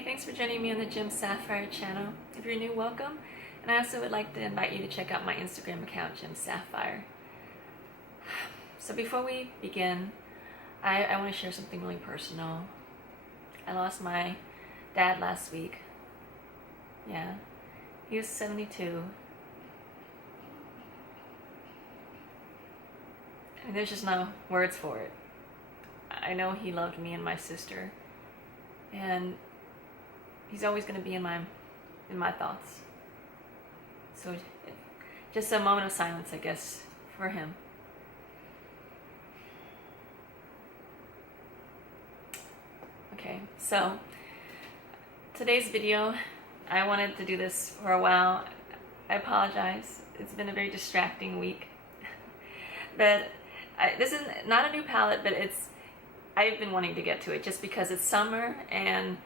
Hey, thanks for joining me on the Gem Sapphire channel. If you're new, welcome. And I also would like to invite you to check out my Instagram account, Gem Sapphire. So before we begin, I want to share something really personal. I lost my dad last week. Yeah, he was 72. And there's just no words for it. I know he loved me and my sister, and he's always going to be in my thoughts. So just a moment of silence, I guess, for him. Okay, so today's video, I wanted to do this for a while. I apologize. It's been a very distracting week. But this is not a new palette, but I've been wanting to get to it just because it's summer, and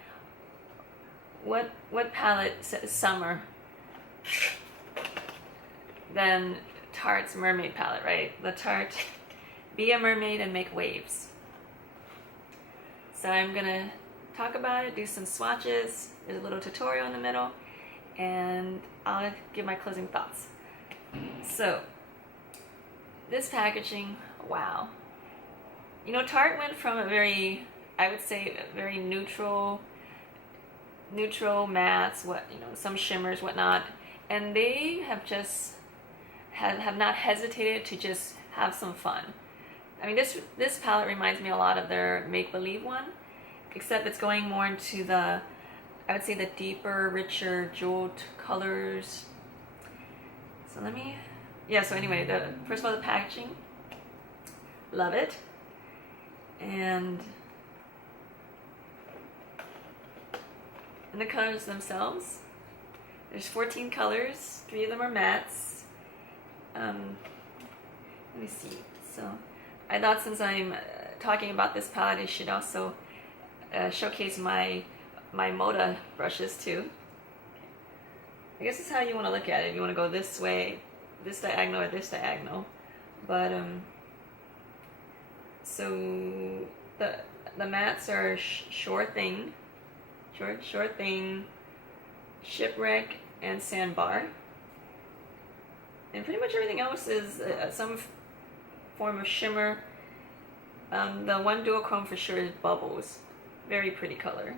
what palette says summer than Tarte's Mermaid palette, right? The Tarte Be a Mermaid and Make Waves. So I'm gonna talk about it, do some swatches, there's a little tutorial in the middle, and I'll give my closing thoughts. So this packaging, wow. You know, Tarte went from a very, I would say, a very neutral mattes, some shimmers, whatnot, and they have just have not hesitated to just have some fun. I mean, this palette reminds me a lot of their Make Believe one, except it's going more into the, I would say, the deeper, richer, jeweled colors. So so anyway, first of all, the packaging, love it. And the colors themselves, there's 14 colors, 3 of them are mattes. Let me see. So I thought, since I'm talking about this palette, I should also showcase my Moda brushes too. I guess it's how you want to look at it. You want to go this way, this diagonal, or this diagonal. But so the mattes are Sure Thing, Shipwreck, and Sandbar. And pretty much everything else is some form of shimmer. The one Duochrome for sure is Bubbles. Very pretty color.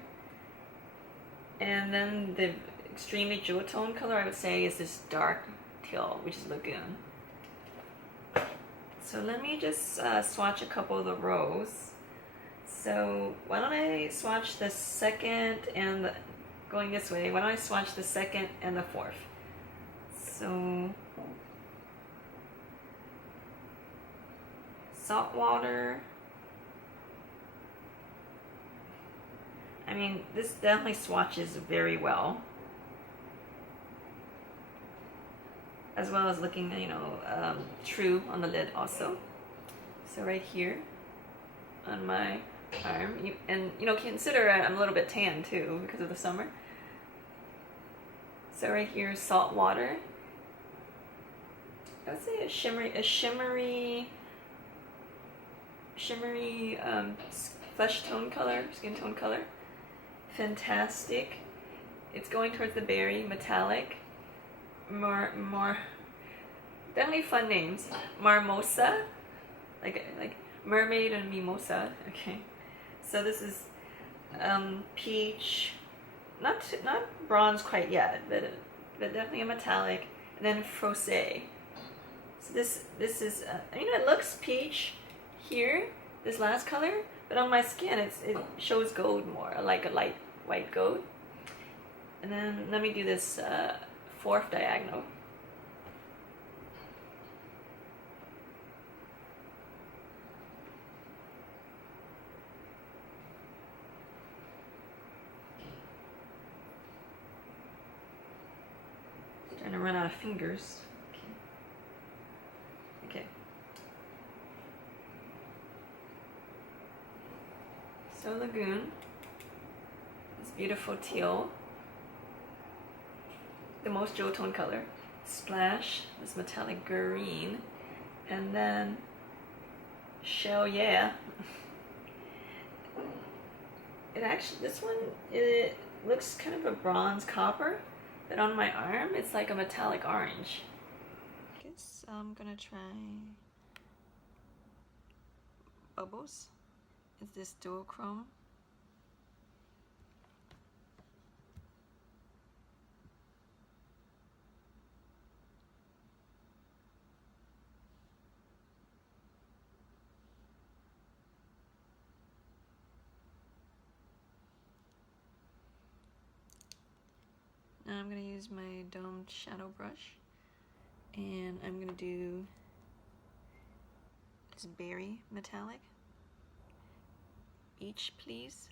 And then the extremely jewel tone color, I would say, is this dark teal, which is Lagoon. So let me just swatch a couple of the rows. So why don't I swatch the second and going this way, why don't I swatch the second and the fourth? So Saltwater. I mean, this definitely swatches very well, as well as looking, true on the lid also. So right here on my arm, consider I'm a little bit tan too because of the summer. So right here, Saltwater. I would say a shimmery flesh tone color, skin tone color. Fin-tastic. It's going towards the berry, metallic. More definitely fun names. Mermosa, like mermaid and mimosa. Okay, so this is peach, not bronze quite yet, but definitely a metallic. And then frose. So this is it looks peach here, this last color, but on my skin it shows gold more, like a light white gold. And then let me do this fourth diagonal. Trying to run out of fingers. Okay. So Lagoon, this beautiful teal, the most jewel tone color. Splash, this metallic green, and then Shell Yeah. It actually, this one, looks kind of a bronze copper, but on my arm it's like a metallic orange. I guess I'm gonna try Bubbles. It's this Duochrome. Now I'm going to use my domed shadow brush, and I'm going to do this berry metallic. Beige, please.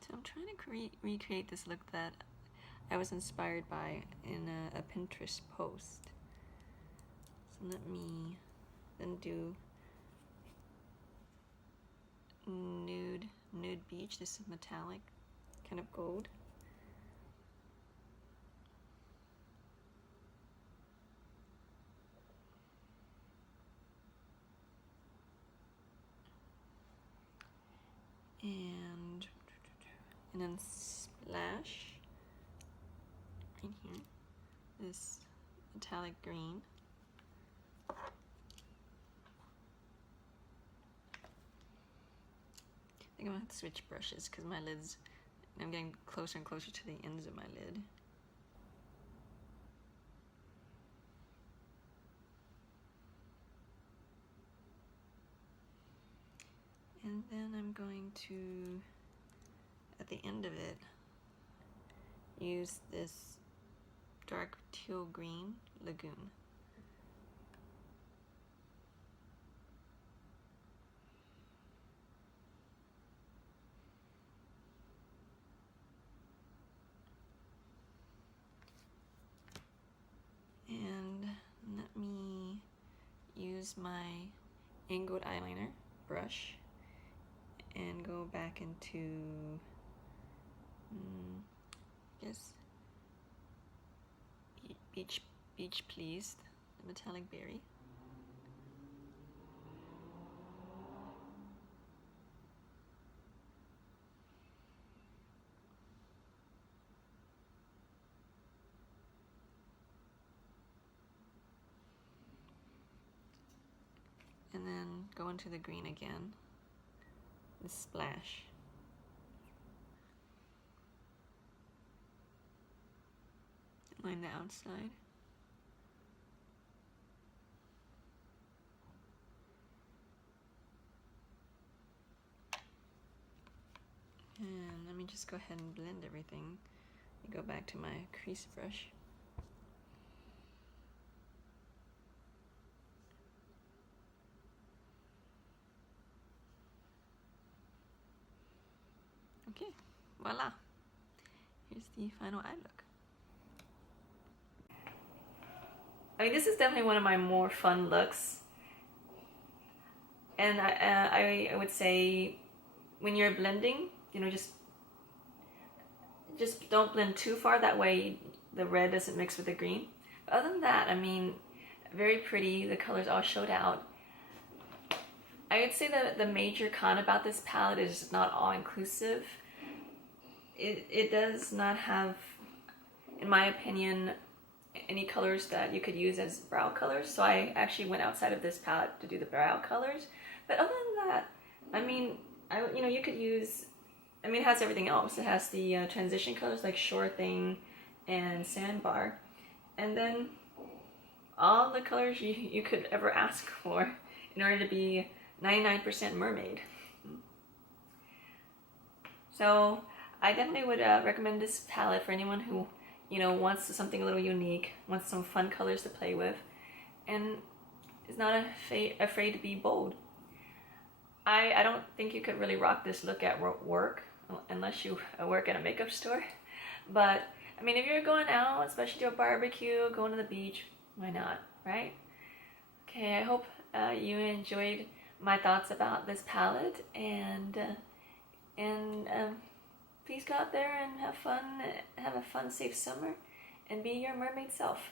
So I'm trying to recreate this look that I was inspired by in a Pinterest post. So let me then do Nude Beach. This is metallic, kind of gold. And then Splash right here, this metallic green. I think I'm gonna have to switch brushes because my lids, I'm getting closer and closer to the ends of my lid. And then I'm going to, at the end of it, use this dark teal green lagoon. And let me use my angled eyeliner brush and go back into, I guess, Beach Pleased, the metallic berry. And then go into the green again, the Splash. Line the outside. And let me just go ahead and blend everything. I go back to my crease brush. Okay, voila. Here's the final eye look. I mean, this is definitely one of my more fun looks. And I would say when you're blending, you know, just don't blend too far. That way the red doesn't mix with the green. But other than that, I mean, very pretty. The colors all showed out. I would say that the major con about this palette is not all-inclusive. It does not have, in my opinion, any colors that you could use as brow colors. So I actually went outside of this palette to do the brow colors. But other than that, I mean, you know, you could use, I mean, it has everything else. It has the transition colors like Sure Thing and Sandbar. And then all the colors you could ever ask for in order to be 99% mermaid. So I definitely would recommend this palette for anyone who, you know, wants something a little unique, wants some fun colors to play with, and is not afraid to be bold. I don't think you could really rock this look at work unless you work at a makeup store. But I mean, if you're going out, especially to a barbecue, going to the beach, why not, right? Okay, I hope you enjoyed my thoughts about this palette, and peace. please go out there and have fun, have a fun, safe summer, and be your mermaid self.